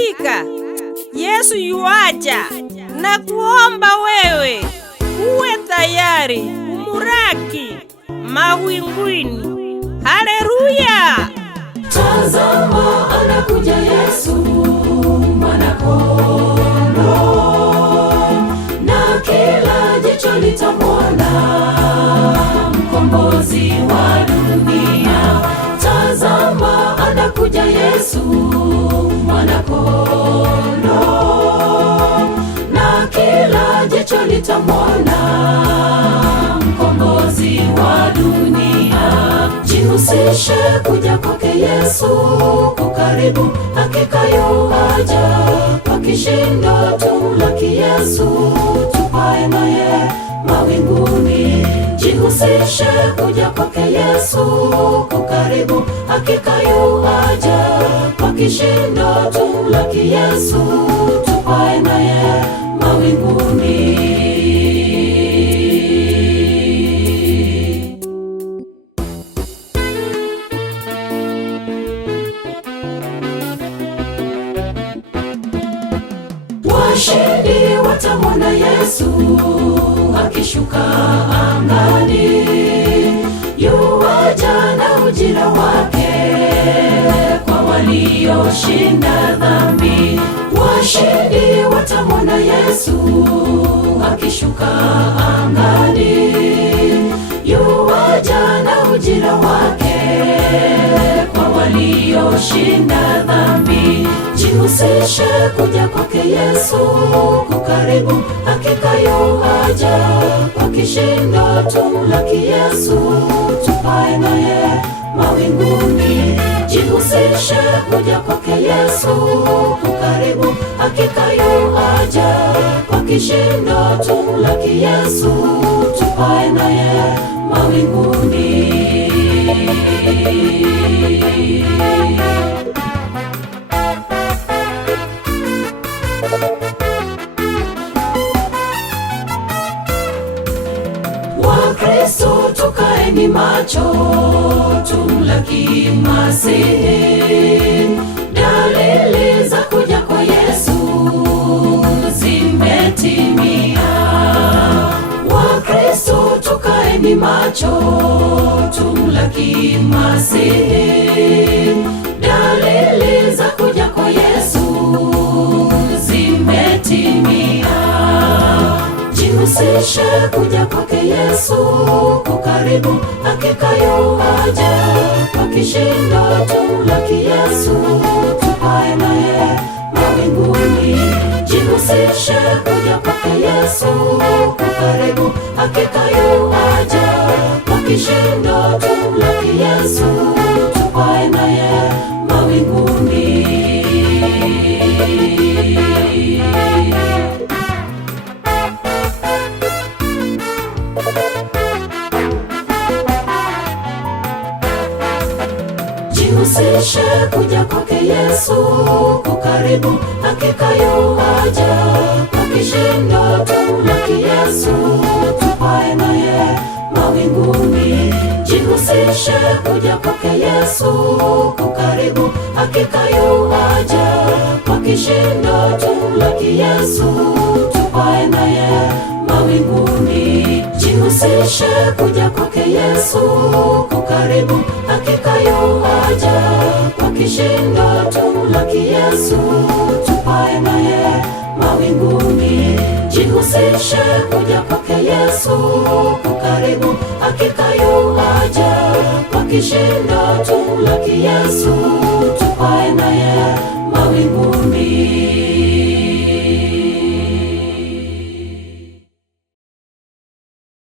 Hakika Yesu yuaja na kuomba wewe uwe tayari kumuraki mawinguni. Haleluya! Tazama anakuja Yesu mwana-kondoo, na kila jicho litamwona, mkombozi wa dunia. Tazama anakuja Yesu mwana-kondoo, na kila jicho litamwona, mkombozi wa dunia. Jihusishe kuja kwake Yesu kukaribu, hakika yuaja kwa kishindo. Tumlaki Yesu, tupae naye mawinguni. Jihusishe kuja kwake Yesu kukaribu, hakika yuaja kwa kishindo. Tumlaki Yesu, tupae naye mawinguni. Washindi watamwona Yesu akishuka angani, yuaja na ujira wake kwa walioshinda dhambi. Washindi watamwona Yesu akishuka angani, yuaja na ujira wake kwa walioshinda dhambi. Jihusishe kuja kwake Yesu kukaribu, hakika yuaja kwa kishindo. Tumlaki Yesu, tupae naye mawinguni. Jihusishe kuja kwake Yesu kukaribu, hakika yuaja kwa kishindo. Tumlaki Yesu, tupae naye mawinguni. Wakristo tukaeni macho, tumlaki Masihi. Dalili za kuja kwa Yesu zimetimia. Wakristo tukaeni macho, tumlaki Masihi. Dalili za kuja kwa Yesu zimetimia. Jihusishe kuja kwake Yesu kukaribu, hakika yuaja kwa kishindo. Tumlaki Yesu, tupae naye mawinguni. Jihusishe kuja kwake Yesu kukaribu, hakika yuaja kwa kishindo. Tumlaki Yesu, tupae naye mawinguni. Jihusishe kuja kwake Yesu kukaribu, hakika yuaja kwa kishindo. Tumlaki Yesu, tupae naye mawinguni. Jihusishe kuja kwake Yesu kukaribu, hakika yuaja kwa kishindo. Tumlaki Yesu, tupae naye mawinguni. Jihusishe kuja kwake Yesu kukaribu, hakika yuaja kwa kishindo. Tumlaki Yesu, tupae naye mawinguni. Jihusishe kuja kwake Yesu kukaribu, hakika yuaja kwa kishindo. Tumlaki Yesu, tupae naye mawinguni.